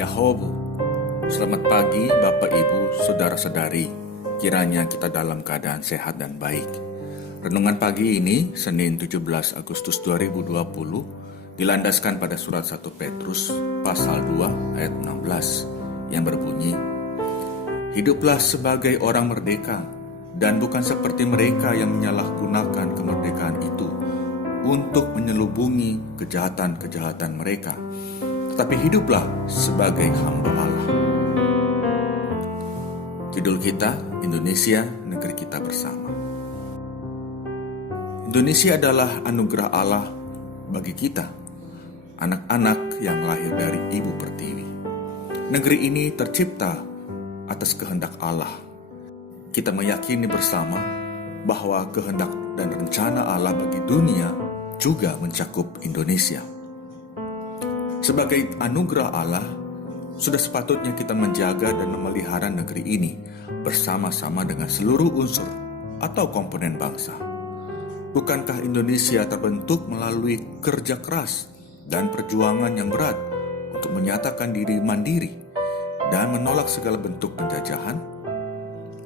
Yahobu. Selamat pagi Bapak Ibu, Saudara-saudari. Kiranya kita dalam keadaan sehat dan baik. Renungan pagi ini, Senin 17 Agustus 2020, dilandaskan pada surat 1 Petrus pasal 2 ayat 16 yang berbunyi, "Hiduplah sebagai orang merdeka dan bukan seperti mereka yang menyalahgunakan kemerdekaan itu untuk menyelubungi kejahatan-kejahatan mereka, tetapi hiduplah sebagai hamba Allah." Judul kita, Indonesia, negeri kita bersama. Indonesia adalah anugerah Allah bagi kita, anak-anak yang lahir dari Ibu Pertiwi. Negeri ini tercipta atas kehendak Allah. Kita meyakini bersama bahwa kehendak dan rencana Allah bagi dunia juga mencakup Indonesia. Sebagai anugerah Allah, sudah sepatutnya kita menjaga dan memelihara negeri ini bersama-sama dengan seluruh unsur atau komponen bangsa. Bukankah Indonesia terbentuk melalui kerja keras dan perjuangan yang berat untuk menyatakan diri mandiri dan menolak segala bentuk penjajahan?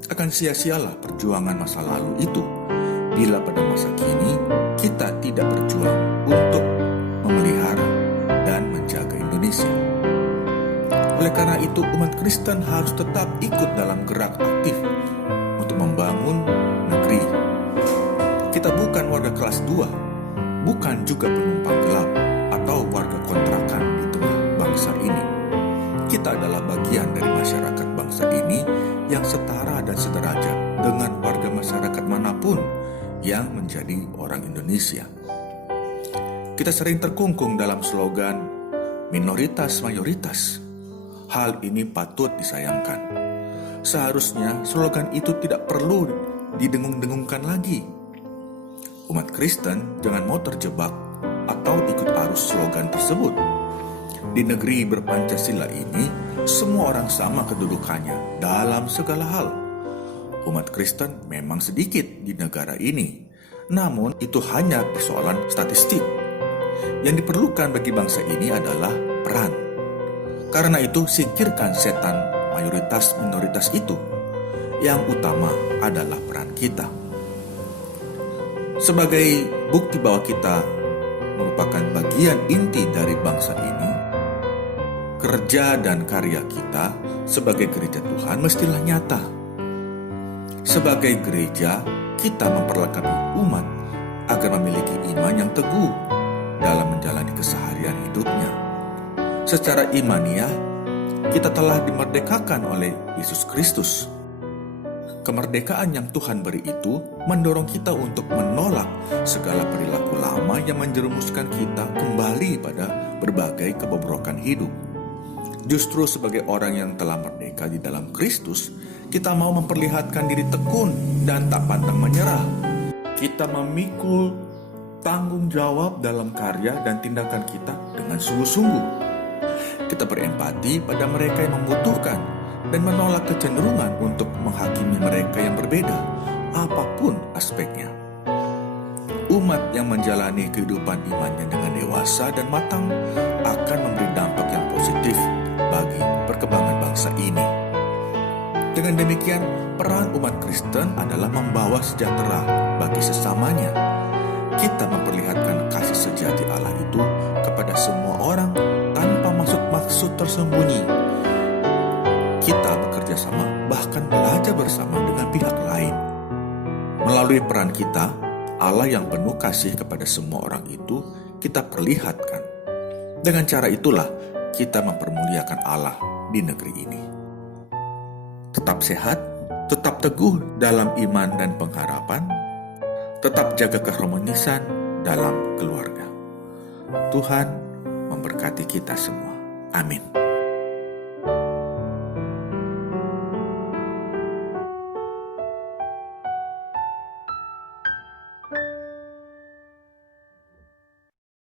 Akan sia-sialah perjuangan masa lalu itu bila pada masa kini kita tidak berjuang untuk memelihara dan menjaga Indonesia. Oleh karena itu, umat Kristen harus tetap ikut dalam gerak aktif untuk membangun negeri. Kita bukan warga kelas 2, bukan juga penumpang gelap atau warga kontrakan di tengah bangsa ini. Kita adalah bagian dari masyarakat bangsa ini yang setara dan sederajat dengan warga masyarakat manapun yang menjadi orang Indonesia. Kita sering terkungkung dalam slogan minoritas mayoritas. Hal ini patut disayangkan. Seharusnya slogan itu tidak perlu didengung-dengungkan lagi. Umat Kristen jangan mau terjebak atau ikut arus slogan tersebut. Di negeri berpancasila ini, semua orang sama kedudukannya dalam segala hal. Umat Kristen memang sedikit di negara ini, namun itu hanya persoalan statistik. Yang diperlukan bagi bangsa ini adalah peran. Karena itu, singkirkan setan mayoritas-minoritas itu. Yang utama adalah peran kita. Sebagai bukti bahwa kita merupakan bagian inti dari bangsa ini, kerja dan karya kita sebagai gereja Tuhan mestilah nyata. Sebagai gereja, kita memperlengkapi umat agar memiliki iman yang teguh dalam menjalani keseharian hidupnya. Secara imaniah, kita telah dimerdekakan oleh Yesus Kristus. Kemerdekaan yang Tuhan beri itu mendorong kita untuk menolak segala perilaku lama yang menjerumuskan kita kembali pada berbagai kebobrokan hidup. Justru sebagai orang yang telah merdeka di dalam Kristus, kita mau memperlihatkan diri tekun dan tak pantang menyerah. Kita memikul tanggung jawab dalam karya dan tindakan kita dengan sungguh-sungguh. Kita berempati pada mereka yang membutuhkan dan menolak kecenderungan untuk menghakimi mereka yang berbeda, apapun aspeknya. Umat yang menjalani kehidupan imannya dengan dewasa dan matang akan memberi dampak yang positif bagi perkembangan bangsa ini. Dengan demikian, peran umat Kristen adalah membawa sejahtera bagi sesamanya. Kita memperlihatkan kasih sejati Allah itu kepada semua orang tanpa maksud tersembunyi. Kita bekerja sama, bahkan belajar bersama dengan pihak lain. Melalui peran kita, Allah yang penuh kasih kepada semua orang itu kita perlihatkan. Dengan cara itulah kita mempermuliakan Allah di negeri ini. Tetap sehat, tetap teguh dalam iman dan pengharapan, tetap jaga keharmonisan dalam keluarga. Tuhan memberkati kita semua. Amin.